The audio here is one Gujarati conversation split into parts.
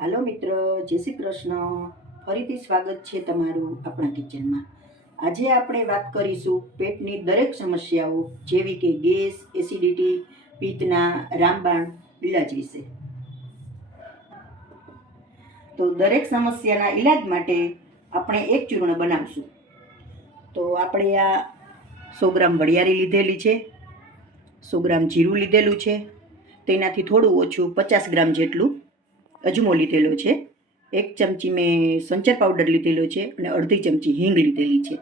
હાલો મિત્ર, જય શ્રી કૃષ્ણ. ફરીથી સ્વાગત છે તમારું આપણા કિચનમાં. આજે આપણે વાત કરીશું પેટની દરેક સમસ્યાઓ જેવી કે ગેસ, એસિડિટી, પિત્તના, રામબાણ, ઇલાજ વિશે. તો દરેક સમસ્યાના ઈલાજ માટે આપણે એક ચૂર્ણ બનાવશું. તો આપણે આ 100 ગ્રામ વરિયાળી લીધેલી છે, 100 ગ્રામ જીરું લીધેલું છે, તેનાથી થોડું ઓછું 50 ગ્રામ જેટલું અજમો લીધેલો છે, 1 ચમચી મેં સંચર પાવડર લીધેલો છે અને અડધી ચમચી હિંગ લીધેલી છે.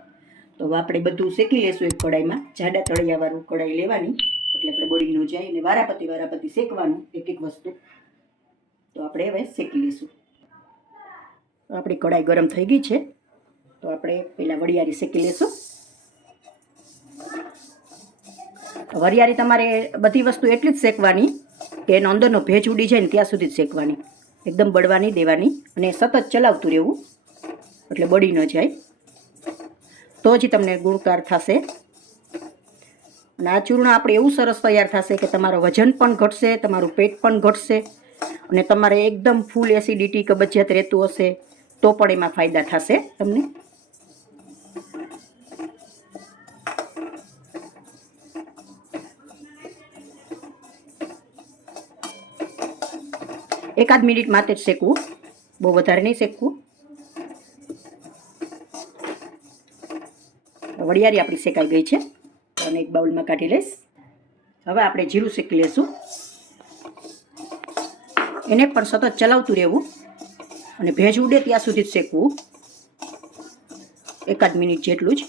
તો આપણે બધું શેકી લેશું એક કડાઈમાં. જાડા તળિયાવાળું કડાઈ લેવાની એટલે આપણે બળી ન જાય, અને વારાપતી શેકવાનું એક એક વસ્તુ. તો આપણે હવે શેકી લઈશું. તો આપણી કડાઈ ગરમ થઈ ગઈ છે, તો આપણે પહેલાં વરિયાળી શેકી લઈશું. વરિયાળી તમારે બધી વસ્તુ એટલી જ શેકવાની કે એનો અંદરનો ભેજ ઉડી જાય ને ત્યાં સુધી જ શેકવાની, એકદમ બળવાની દેવાની, અને સતત ચલાવતું રહેવું એટલે બળી ન જાય, તો જ તમને ગુણકાર થશે. અને આ ચૂર્ણ આપણે એવું સરસ તૈયાર થશે કે તમારું વજન પણ ઘટશે, તમારું પેટ પણ ઘટશે, અને તમારે એકદમ ફૂલ એસિડિટી કબજિયાત રહેતું હશે તો પણ એમાં ફાયદા થશે તમને. એકાદ મિનિટ માટે જ શેકવું, બહુ વધારે નહીં શેકવું. વરિયાળી આપણી શેકાઈ ગઈ છે, અને એક બાઉલમાં કાઢી લઈશ. હવે આપણે જીરું શેકી લઈશું. એને પણ સતત ચલાવતું રહેવું અને ભેજ ઉડે ત્યાં સુધી જ શેકવું, એકાદ મિનિટ જેટલું જ.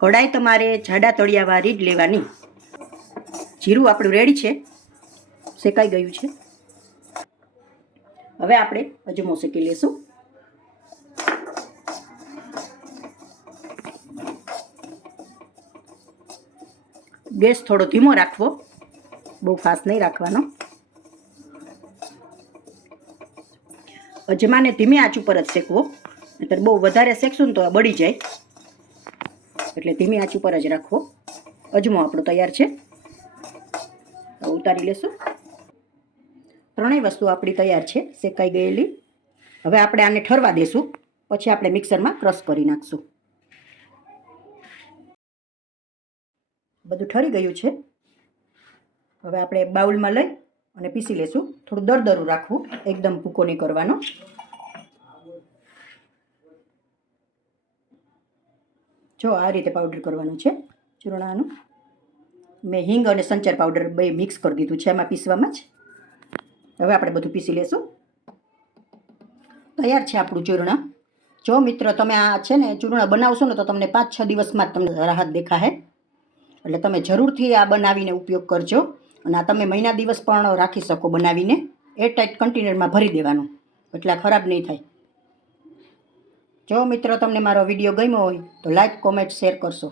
કડાઈ તમારે જાડા તળિયાવાળી જ લેવાની. જીરું આપણું રેડી છે, શેકાઈ ગયું છે. હવે આપણે અજમો શેકી લઈશું. ગેસ થોડો ધીમો રાખવો, બહુ ફાસ્ટ નહીં રાખવાનો. અજમાને ધીમી આંચ ઉપર જ શેકવો, નહીંતર બહુ વધારે શેકશું ને તો આ બળી જાય, એટલે ધીમી આંચ ઉપર જ રાખવો. અજમો આપણો તૈયાર છે, ઉતારી લેશું. ત્રણેય વસ્તુ આપણી તૈયાર છે, શેકાઈ ગયેલી. હવે આપણે આને ઠરવા દેશું, પછી આપણે મિક્સરમાં ક્રશ કરી નાખશું. બધું ઠરી ગયું છે. હવે આપણે બાઉલમાં લઈ અને પીસી લેશું. થોડું દરદરું રાખવું, એકદમ ભૂકો નહીં કરવાનો. જો આ રીતે પાવડર કરવાનું છે ચૂરણાનું. મેં હિંગ અને સંચર પાવડર બે મિક્સ કરી દીધું છે એમાં પીસવામાં જ. હવે આપણે બધું પીસી લેશું. તૈયાર છે આપણું ચૂર્ણ. જો મિત્ર તમે આ છે ને ચૂર્ણ બનાવશો ને તો તમને 5-6 દિવસમાં જ તમને રાહત દેખાશે. એટલે તમે જરૂરથી આ બનાવીને ઉપયોગ કરજો, અને આ તમે મહિના દિવસ પણ રાખી શકો બનાવીને. એરટાઇટ કન્ટેનરમાં ભરી દેવાનું એટલે ખરાબ નહીં થાય. જો મિત્રો તમને મારો વિડીયો ગમ્યો હોય તો લાઈક, કોમેન્ટ, શેર કરશો.